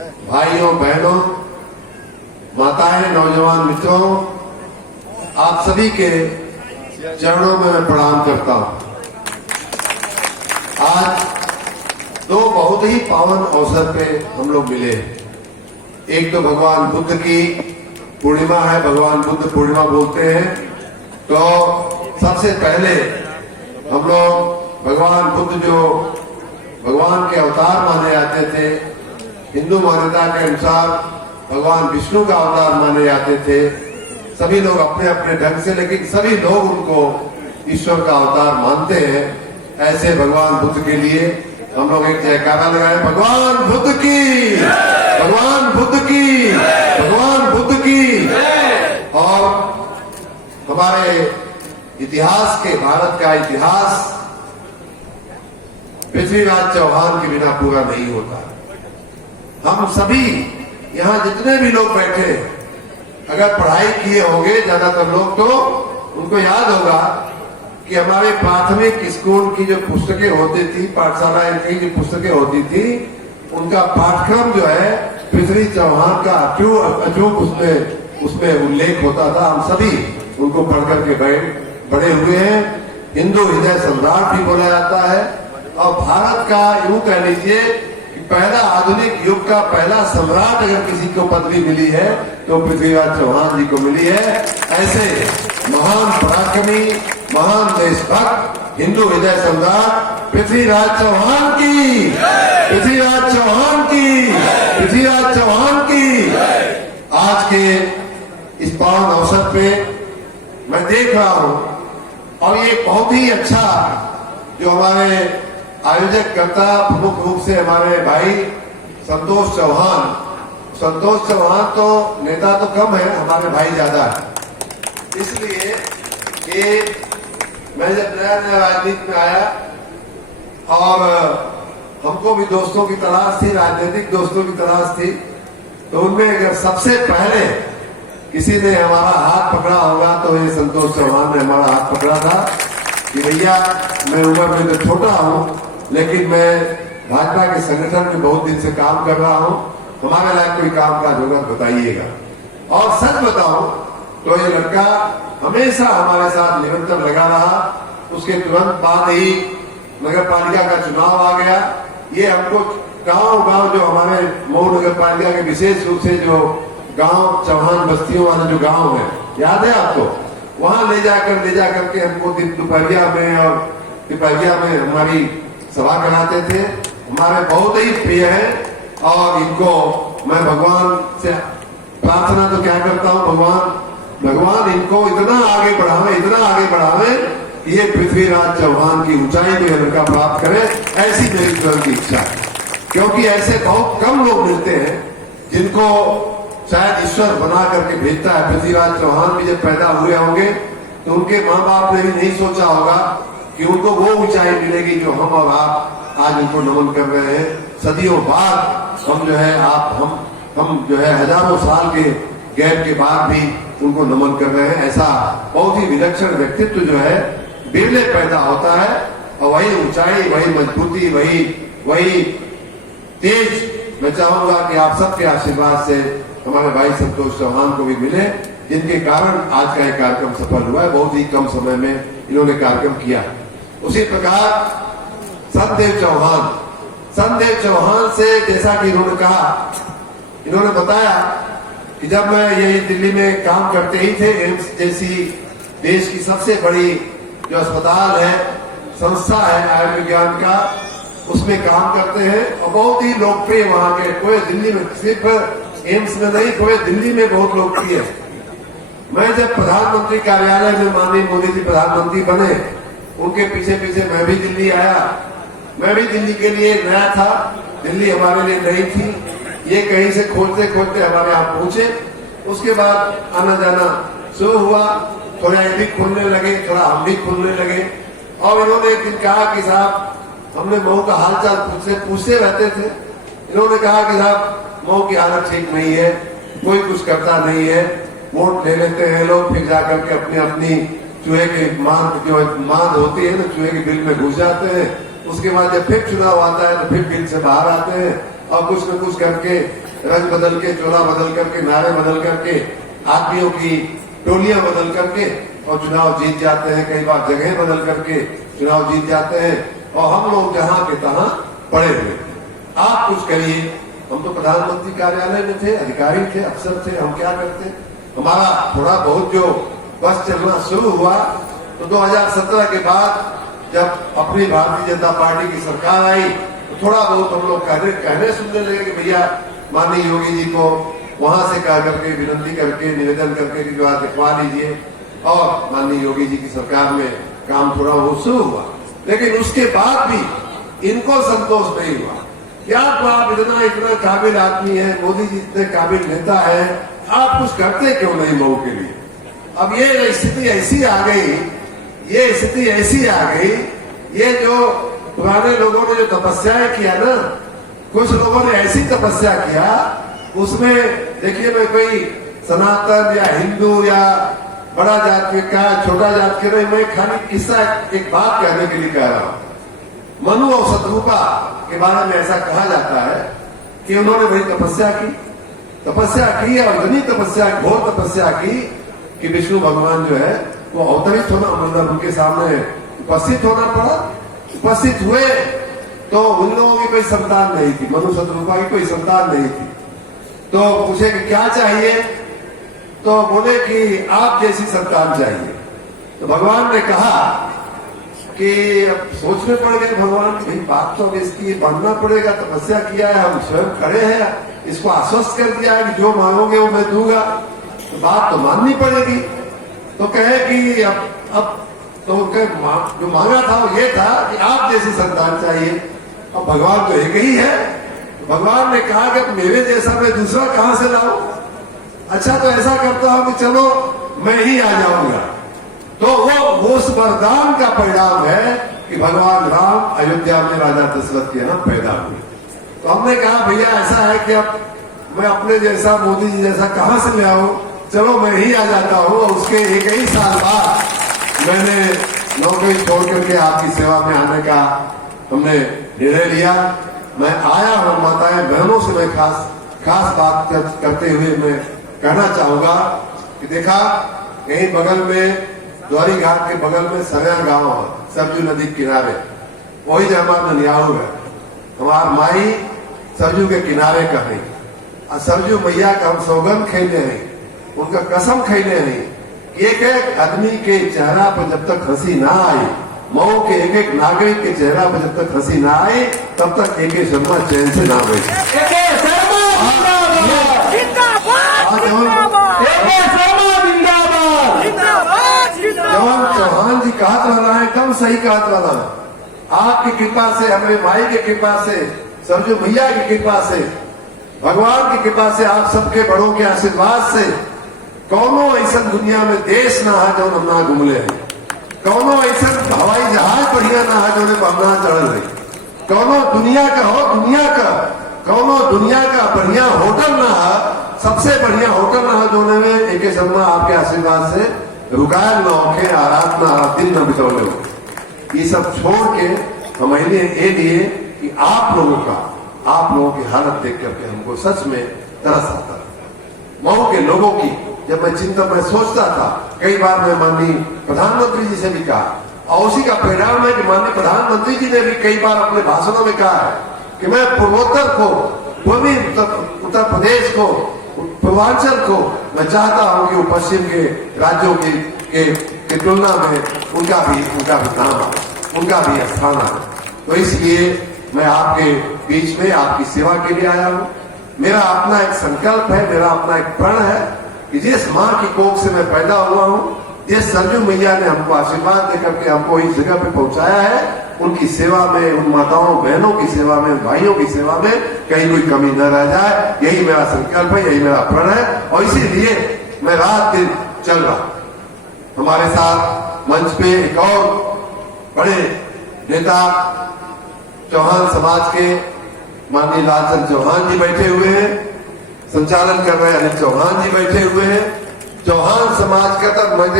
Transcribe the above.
भाइयों बहनों, माताएं, नौजवान मित्रों, आप सभी के चरणों में मैं प्रणाम करता हूं। आज दो बहुत ही पावन अवसर पे हम लोग मिले। एक तो भगवान बुद्ध की पूर्णिमा है, भगवान बुद्ध पूर्णिमा बोलते हैं। तो सबसे पहले हम लोग भगवान बुद्ध जो भगवान के अवतार माने जाते थे, हिंदू मान्यता के अनुसार भगवान विष्णु का अवतार माने जाते थे। सभी लोग अपने अपने ढंग से, लेकिन सभी लोग उनको ईश्वर का अवतार मानते हैं। ऐसे भगवान बुद्ध के लिए हम लोग एक जयकारा लगाए, भगवान बुद्ध की, भगवान बुद्ध की, भगवान बुद्ध की। और हमारे इतिहास के, भारत का इतिहास पृथ्वीराज चौहान के बिना पूरा नहीं होता। हम सभी यहाँ जितने भी लोग बैठे, अगर पढ़ाई किए होंगे ज्यादातर लोग, तो उनको याद होगा कि हमारे प्राथमिक स्कूल की जो पुस्तकें होती थी, पाठशाला की जो पुस्तकें होती थी, उनका पाठ्यक्रम जो है पृथ्वी चौहान का अचूक उसमें उल्लेख होता था। हम सभी उनको पढ़ करके बड़े हुए हैं। हिंदू हृदय सम्राट भी बोला जाता है। और भारत का यूं कह लीजिए कि पहला आधुनिक युग का पहला सम्राट अगर किसी को पदवी मिली है तो पृथ्वीराज चौहान जी को मिली है। ऐसे महान पराक्रमी, महान देशभक्त, हिंदू हृदय सम्राट पृथ्वीराज चौहान की, पृथ्वीराज चौहान की, पृथ्वीराज चौहान की। आज के इस पावन अवसर पे मैं देख रहा हूं, और ये बहुत ही अच्छा जो हमारे आयोजक करता प्रमुख रूप से हमारे भाई संतोष चौहान तो नेता तो कम है, हमारे भाई ज्यादा है। इसलिए कि मैं जब नया राजनीति में आया और हमको भी दोस्तों की तलाश थी, राजनीतिक दोस्तों की तलाश थी, तो उनमें अगर सबसे पहले किसी ने हमारा हाथ पकड़ा होगा तो ये संतोष चौहान ने हमारा हाथ पकड़ा था कि भैया मैं उम्र में तो छोटा हूं, लेकिन मैं भाजपा के संगठन में बहुत दिन से काम कर रहा हूं, हमारे लायक कोई काम काज होगा बताइएगा। और सच बताऊं तो ये लड़का हमेशा हमारे साथ निरंतर लगा रहा। उसके तुरंत बाद ही नगर पालिका का चुनाव आ गया। ये हमको गांव जो हमारे मऊ नगर पालिका के विशेष रूप से जो गांव चौहान बस्तियों वाले जो गांव है, याद है आपको, वहां ले जाकर के हमको दोपहरिया में और दोपहरिया में हमारी सभा कराते थे। हमारे बहुत ही प्रिय है। और इनको मैं भगवान से प्रार्थना तो क्या करता हूँ, भगवान इनको इतना आगे बढ़ावे कि ये पृथ्वीराज चौहान की ऊंचाई में लड़का प्राप्त करे, ऐसी मेरी तुरंत इच्छा है। क्योंकि ऐसे बहुत कम लोग मिलते हैं जिनको शायद ईश्वर बना करके भेजता है। पृथ्वीराज चौहान भी जब पैदा हुए होंगे तो उनके माँ बाप ने भी नहीं सोचा होगा कि उनको वो ऊंचाई मिलेगी जो हम और आप आज उनको नमन कर रहे हैं। सदियों बाद हम जो है हम जो है हजारों साल के गैप के बाद भी उनको नमन कर रहे हैं। ऐसा बहुत ही विलक्षण व्यक्तित्व जो है बिरले पैदा होता है, और वही ऊंचाई, वही मजबूती, वही तेज मैं चाहूंगा कि आप सबके आशीर्वाद से हमारे भाई संतोष चौहान को भी मिले, जिनके कारण आज का यह कार्यक्रम सफल हुआ है। बहुत ही कम समय में इन्होंने कार्यक्रम किया। उसी प्रकार सतदेव चौहान से जैसा कि इन्होंने कहा, इन्होंने बताया कि जब मैं यही दिल्ली में काम करते ही थे, एम्स जैसी देश की सबसे बड़ी जो अस्पताल है, संस्था है आयुर्विज्ञान का, उसमें काम करते हैं और बहुत ही लोकप्रिय वहां के, पूरे दिल्ली में, सिर्फ एम्स में नहीं, पूरे दिल्ली में बहुत लोकप्रिय है। मैं जब प्रधानमंत्री कार्यालय में माननीय मोदी जी प्रधानमंत्री बने, उनके पीछे पीछे मैं भी दिल्ली आया। मैं भी दिल्ली के लिए नया था, दिल्ली हमारे लिए नई थी। ये कहीं से खोजते खोजते हमारे यहाँ पहुंचे। उसके बाद आना जाना शुरू हुआ, थोड़ा ये भी खुलने लगे, थोड़ा हम भी खुलने लगे। और इन्होंने एक दिन कहा कि साहब, हमने मऊ का हालचाल पूछते रहते थे। इन्होंने कहा कि साहब मऊ की हालत ठीक नहीं है, कोई कुछ करता नहीं है, वोट ले लेते हैं लोग, फिर जाकर के अपनी चूहे की मांग होती है ना, चूहे के बिल में घुस जाते हैं। उसके बाद जब फिर चुनाव आता है तो फिर बिल से बाहर आते हैं और कुछ न कुछ करके रंग बदल के, चोला बदल करके, नारे बदल करके, आदमियों की टोलियां बदल करके और चुनाव जीत जाते हैं। कई बार जगह बदल करके चुनाव जीत जाते हैं और हम लोग जहां के तहां पड़े हुए। आप कुछ करिए। हम तो प्रधानमंत्री कार्यालय में थे, अधिकारी थे, अफसर थे, हम क्या करते? हमारा थोड़ा बहुत जो बस चलना शुरू हुआ तो 2017 के बाद जब अपनी भारतीय जनता पार्टी की सरकार आई तो थोड़ा बहुत हम लोग कहने सुनने लगे कि भैया माननीय योगी जी को वहां से कह करके, विनती करके, निवेदन करके कि जो आज दिखवा लीजिए। और माननीय योगी जी की सरकार में काम थोड़ा वो शुरू हुआ, लेकिन उसके बाद भी इनको संतोष नहीं हुआ। क्या आप इतना काबिल आदमी है, मोदी जी इतने काबिल नेता है, आप कुछ करते क्यों नहीं मऊ के लिए? अब ये स्थिति ऐसी आ गई, ये स्थिति ऐसी आ गई, ये जो पुराने लोगों ने जो तपस्याएं किया ना, कुछ लोगों ने ऐसी तपस्या किया, उसमें देखिए मैं कोई सनातन या हिंदू या बड़ा जात के का, छोटा जात के नहीं, मैं खाली किस्सा एक बात कहने के लिए कह रहा हूं। मनु और शत्रुपा के बारे में ऐसा कहा जाता है कि उन्होंने बड़ी तपस्या की और इतनी तपस्या, घोर तपस्या की कि विष्णु भगवान जो है वो अवतरित होना, मतलब उनके सामने उपस्थित होना पड़ा। उपस्थित हुए तो उन लोगों की कोई संतान नहीं थी, मनु शत्रुपा की कोई संतान नहीं थी। तो पूछे कि क्या चाहिए, तो बोले कि आप जैसी संतान चाहिए। तो भगवान ने कहा कि अब सोचने पड़ गए भगवान, भाई बात तो अब इसकी बनना पड़ेगा, तपस्या किया है, हम स्वयं खड़े हैं, इसको आश्वस्त कर दिया है कि जो मांगोगे वो मैं दूंगा, तो बात तो माननी पड़ेगी। तो कहे कि अब तो उनके जो मांगा था वो ये था कि आप जैसी संतान चाहिए। अब भगवान तो एक ही है। तो भगवान ने कहा कि मेरे जैसा मैं दूसरा कहां से लाऊं? अच्छा तो ऐसा करता हूं कि चलो मैं ही आ जाऊंगा। तो वो उस वरदान का परिणाम है कि भगवान राम अयोध्या में राजा दशरथ के यहां पैदा हुए। तो हमने कहा भैया ऐसा है कि अब मैं अपने जैसा, मोदी जी जैसा कहां से ले आऊं, चलो मैं ही आ जाता हूं। उसके एक ही साल बाद मैंने नौकरी छोड़ करके आपकी सेवा में आने का हमने निर्णय लिया। मैं आया और माताएं बहनों से मैं खास बात करते हुए मैं कहना चाहूंगा कि देखा कहीं बगल में द्वारी घाट के बगल में सरया गांव है, सरजू नदी के किनारे, वही जो हमारा ननियाऊ है, हमार माई सरजू के किनारे का है। और सरजू मैया का हम सौगंध खेले हैं, उनका कसम खेले हैं कि एक एक आदमी के चेहरा पर जब तक हंसी ना आई, मऊ के एक एक नागरिक के चेहरा पर जब तक हंसी ना आई, तब तक एक शर्मा चैन से ना बैठे। जवान चौहान जी कहत रहा है, एकदम सही कहत रहा है। आपकी कृपा से, हमारे माई की कृपा से, सरजू भैया की कृपा से, भगवान की कृपा से, आप सबके बड़ों के आशीर्वाद से कौनो ऐसा दुनिया में देश ना है जो हम ना घूमले हैं, कौनो ऐसा हवाई जहाज बढ़िया ना है जो हम ना चढ़ल है, कौनो दुनिया का हो, दुनिया का कौनो दुनिया का बढ़िया होटल ना है, सबसे बढ़िया होटल ना है जो में एक शर्मा आपके आशीर्वाद से रुकायल न होके, आराम ना दिन न बितौले हो। ये सब छोड़ के हम ये लिए कि आप लोगों की हालत देख करके हमको सच में तरस आता है। मऊ के लोगों की जब मैं चिंता में सोचता था, कई बार मैं माननीय प्रधानमंत्री जी से भी कहा, और उसी का परिणाम है कि माननीय प्रधानमंत्री जी ने भी कई बार अपने भाषणों में कहा है कि मैं पूर्वोत्तर को, पूर्वी उत्तर प्रदेश को, पूर्वांचल को मैं चाहता हूं कि वो पश्चिम के राज्यों की तुलना में उनका भी नाम है, उनका भी स्थान है। तो इसलिए मैं आपके बीच में आपकी सेवा के लिए आया हूं। मेरा अपना एक संकल्प है, मेरा अपना एक प्रण है कि जिस मां की कोख से मैं पैदा हुआ हूं, जिस सरजू मैया ने हमको आशीर्वाद देकर के हमको इस जगह पे पहुंचाया है, उनकी सेवा में, उन माताओं बहनों की सेवा में, भाइयों की सेवा में कहीं कोई कमी न रह जाए, यही मेरा संकल्प है, यही मेरा प्रण है। और इसीलिए मैं रात दिन चल रहा। हमारे साथ मंच पे एक और बड़े नेता चौहान समाज के माननीय लालचंद चौहान जी बैठे हुए हैं, संचालन कर रहे अनिल चौहान जी बैठे हुए हैं। चौहान समाज का तक